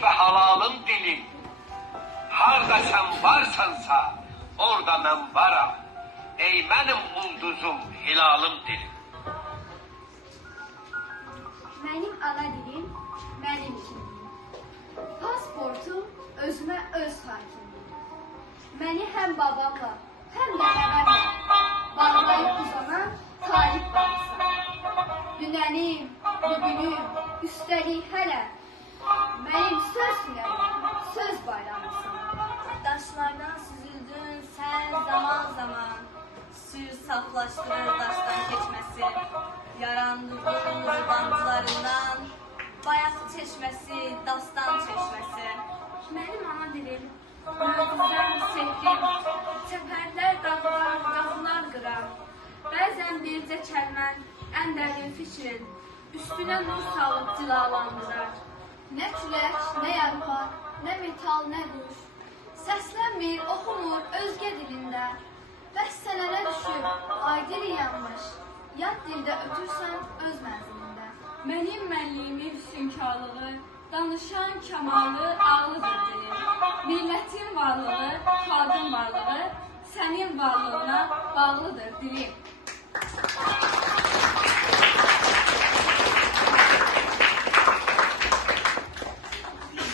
gibi halalım dilim. Harda sen varsansa orada ben varam. Ey benim ulduzum, hilalım dilim. Mənim ana dilim, mənim kimliğim. Pasportum özümə öz hakimliyim. Məni həm babamla, həm də nəvəmlə bağlayıb uzanan talib bağlısan. Dünənim, bugünüm, üstəlik hələ mənim söz hünərim, söz bayramısan. Daşlardan süzüldün sen zaman zaman. Suyu saflaştırır daştan geçmesi. Yarandırdığımız damcılarından. Bayat çeşmesi, dastan çeşmesi. Mənim ana dilim, möcüzəm, sehrim, çəpərlər dağlar, qapılar qırar. Bəzən bircə kəlmən, ən dərin fikrin, üstünə nur salıb cilalandırar. Nə külək, nə yarpaq, nə metal, nə quş, səslənmir, oxumur özgə dilində. Bəs sənə nə düşüb, ay dili yanmış, yad dildə ötürsən öz mənzilində. Mənim mənliyimi, füsunkarlığı, danışan kamalı, ağlıdır dilim. Millətin varlığı, xalqın varlığı, sənin varlığına bağlıdır dilim.